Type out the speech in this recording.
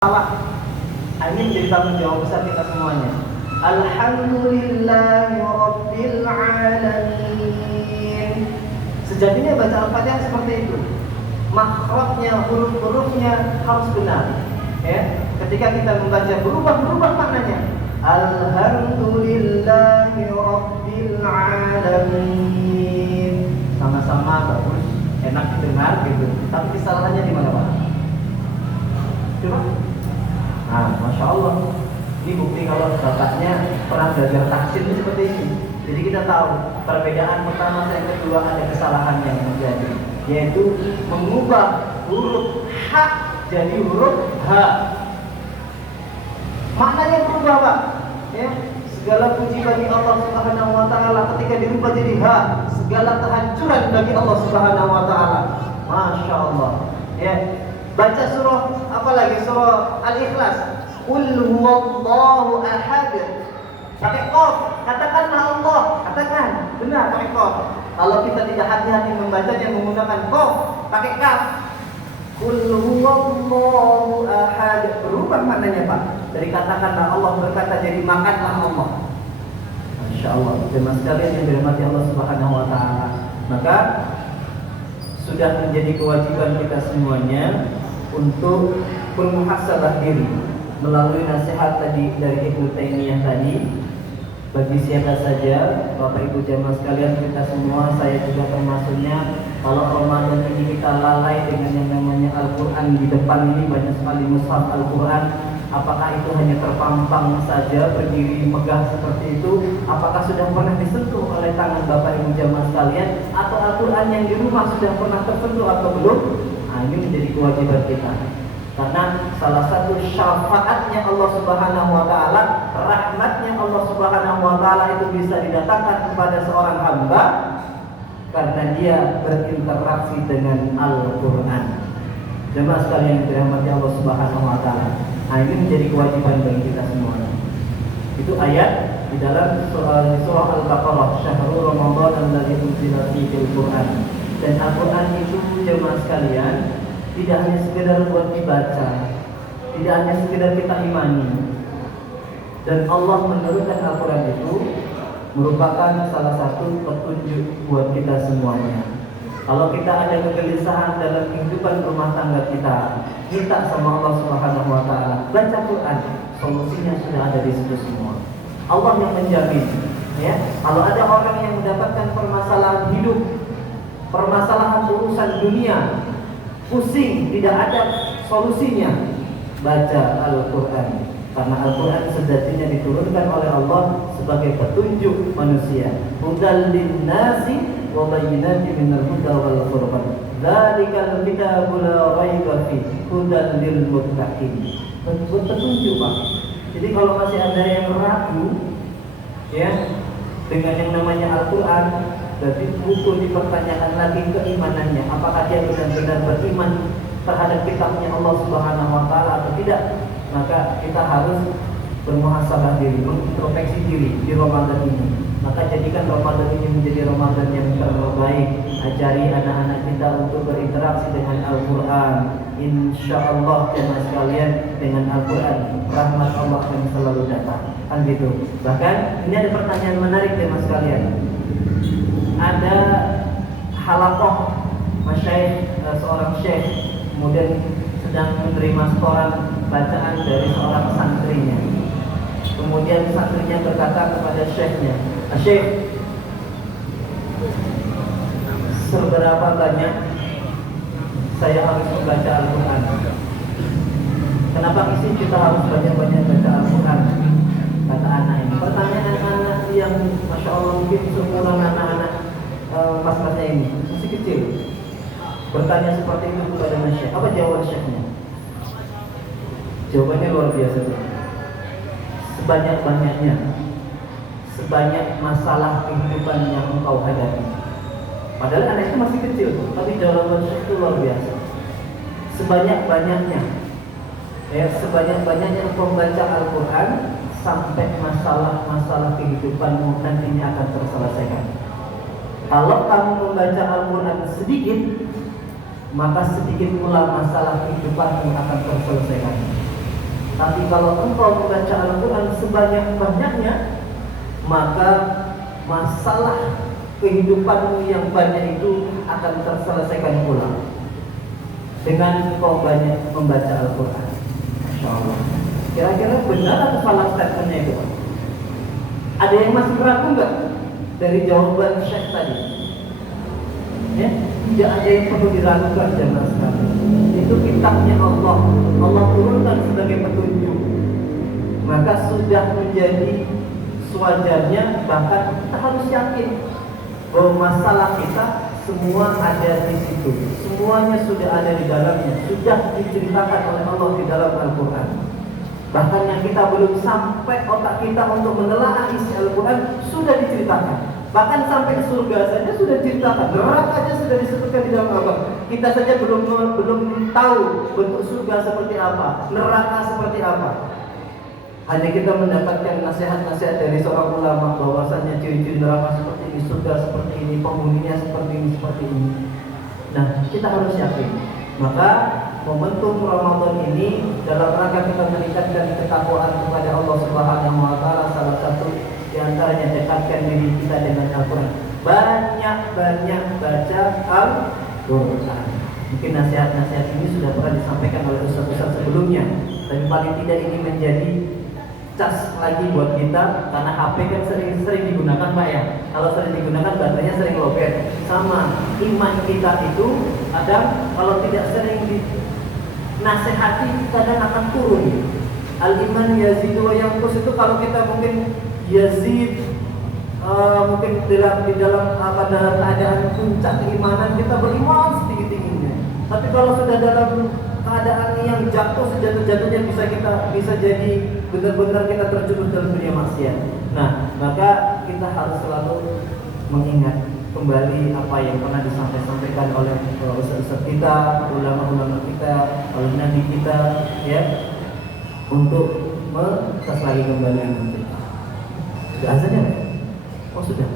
salah. Ini menjadi tanggung jawab besar kita semuanya. Alhamdulillahi Rabbil Alamin. Sejatinya baca Al-Fatihah seperti itu. Makhrajnya, huruf-hurufnya harus benar. Ya, ketika kita membaca berubah maknanya. Alhamdulillahi Rabbil Alamin. Sama-sama bagus, enak didengar gitu. Tapi kesalahannya di mana, Pak? Coba. Nah, Masya Allah. Ini bukti kalau bapaknya pernah belajar taksin itu seperti ini. Jadi kita tahu perbedaan pertama dan kedua ada kesalahan yang terjadi, yaitu mengubah huruf H jadi huruf H. Maknanya berubah, Pak. Ya, segala puji bagi Allah Subhanahu wa taala ketika dirubah jadi H, segala kehancuran bagi Allah Subhanahu wa taala. Masya Allah. Ya. Baca surah apa lagi? Surah Al-Ikhlas. Qul huwallahu ahad. Pakai qaf, katakanlah Allah, katakan. Benar pakai qaf. Kalau kita tidak hati-hati membacanya menggunakan qaf, pakai kaf. Qul huwallahu ahad. Berubah maknanya, Pak. Dari katakanlah Allah berkata jadi makanlah Allah. Masya Allah. Jemaah sekalian yang dirahmati Allah Subhanahu wa taala. Maka sudah menjadi kewajiban kita semuanya untuk bermuhasabah diri melalui nasihat tadi dari Ibnu Taimiyah tadi. Bagi siapa saja, Bapak Ibu jamaah sekalian, kita semua, saya juga termasuknya, kalau Ramadan ini kita lalai dengan yang namanya Al-Quran di depan ini, banyak sekali mushaf Al-Quran. Apakah itu hanya terpampang saja, berdiri megah seperti itu? Apakah sudah pernah disentuh oleh tangan Bapak Ibu jamaah sekalian? Atau Al-Quran yang di rumah sudah pernah tersentuh atau belum? Nah, ini menjadi kewajiban kita. Karena salah satu syafaatnya Allah Subhanahu wa taala, rahmatnya Allah Subhanahu wa taala itu bisa didatangkan kepada seorang hamba karena dia berinteraksi dengan Al-Quran. Jemaah sekalian yang dirahmati Allah Subhanahu wa taala. Nah, ini menjadi kewajiban bagi kita semua. Itu ayat di dalam surah Al-Baqarah, Syahrul Ramadan alladzi unzila fihi al-Qur'an. Dan Al-Quran itu jemaah sekalian tidak hanya sekedar buat dibaca, tidak hanya sekedar kita imani. Dan Allah menurunkan Al-Quran itu merupakan salah satu petunjuk buat kita semuanya. Kalau kita ada kegelisahan dalam kehidupan rumah tangga kita, minta sama Allah Subhanahu wa taala, baca Quran, solusinya sudah ada di situ semua. Allah yang menjamin, ya. Kalau ada orang yang mendapatkan permasalahan hidup, permasalahan urusan dunia, pusing, tidak ada solusinya, baca Al-Quran. Karena Al-Quran sejatinya diturunkan oleh Allah sebagai petunjuk manusia. Hudal linnasi wa bayyinatin minal huda wal furqan. Dzalikal kitabul la raiba fihi hudal lil muttaqin. Petunjuk, Pak. Jadi kalau masih ada yang ragu, ya, dengan yang namanya Al-Quran, berarti butuh dipertanyakan lagi keimanannya. Apakah dia benar-benar beriman terhadap kitabnya Allah Subhanahu wa taala atau tidak? Maka kita harus bermuhasabah diri, mengintrospeksi diri di Ramadan ini. Maka jadikan Ramadan ini menjadi Ramadan yang terbaik. Ajari anak-anak kita untuk berinteraksi dengan Al-Quran. Insyaallah jemaah sekalian, dengan Al-Quran rahmat Allah akan selalu datang. Kan gitu. Bahkan ini ada pertanyaan menarik jemaah sekalian. Ada halaqah masyayikh, seorang syekh kemudian sedang menerima setoran bacaan dari seorang santrinya. Kemudian santrinya berkata kepada syekhnya, "Syekh, seberapa banyak saya harus membaca Al-Quran? Kenapa sih kita harus banyak-banyak baca Al-Quran?" Kata anak ini. Pertanyaan anak yang Masya Allah mungkin seumuran anak-anak mas-masnya ini, masih kecil, bertanya seperti itu kepada Syekh. Apa jawaban Syekhnya? Jawabannya luar biasa. Sebanyak-banyaknya, sebanyak masalah kehidupan yang engkau hadapi. Padahal anak itu masih kecil, tapi jawaban Syekh itu luar biasa. Sebanyak-banyaknya, ya, sebanyak-banyaknya engkau membaca Al-Quran sampai masalah-masalah kehidupanmu nantinya akan terselesaikan. Kalau kamu membaca Al-Quran sedikit, maka sedikit pula masalah kehidupanmu akan terselesaikan. Tapi kalau engkau membaca Al-Quran sebanyak-banyaknya, maka masalah kehidupanmu yang banyak itu akan terselesaikan pula dengan engkau banyak membaca Al-Quran. Masya Allah. Kira-kira benar atau salah statementnya itu? Ada yang masih ragu nggak dari jawaban Syekh tadi? Ya, tidak ada yang perlu diragukan jemaah sekalian. Itu kitabnya Allah. Allah turunkan sebagai petunjuk. Maka sudah menjadi sewajarnya, bahkan kita harus yakin bahwa masalah kita semua ada di situ. Semuanya sudah ada di dalamnya. Sudah diceritakan oleh Allah di dalam Al-Quran. Bahkan yang kita belum sampai otak kita untuk menelaah isi Al-Quran sudah diceritakan. Bahkan sampai ke surga saja sudah diceritakan. Neraka saja sudah disebutkan di dalam Al-Quran. Kita saja belum tahu bentuk surga seperti apa, neraka seperti apa. Hanya kita mendapatkan nasihat-nasihat dari seorang ulama bahwasanya ciri-ciri neraka seperti ini, surga seperti ini, penghuninya seperti ini, seperti ini. Nah, kita harus yakin. Maka momentum Ramadan ini dalam rangka kita meningkatkan ketakwaan kepada Allah Subhanahu wa taala, salah satu di antaranya dekatkan diri kita dengan Al-Quran. Banyak-banyak baca Al-Quran. Mungkin nasihat-nasihat ini sudah pernah disampaikan oleh ustaz-ustaz sebelumnya, tapi paling tidak ini menjadi cas lagi buat kita, karena HP kan sering digunakan Pak ya. Kalau sering digunakan baterainya sering lowbat. Sama iman kita itu kadang kalau tidak sering dinasehati kadang akan turun. Al-iman yazidu wa yanqus itu kalau kita mungkin yazid mungkin di dalam pada keadaan puncak keimanan kita beriman setinggi-tingginya. Tapi kalau sudah dalam keadaan yang jatuh sejatuh-jatuhnya bisa jadi benar-benar kita terjebak dalam dunia maksiat. Nah, maka kita harus selalu mengingat kembali apa yang pernah disampaikan oleh ustaz kita, ulama-ulama kita, oleh nabi kita, ya, untuk mentas lagi kembali kita. Sudah azan ya? Oh sudah.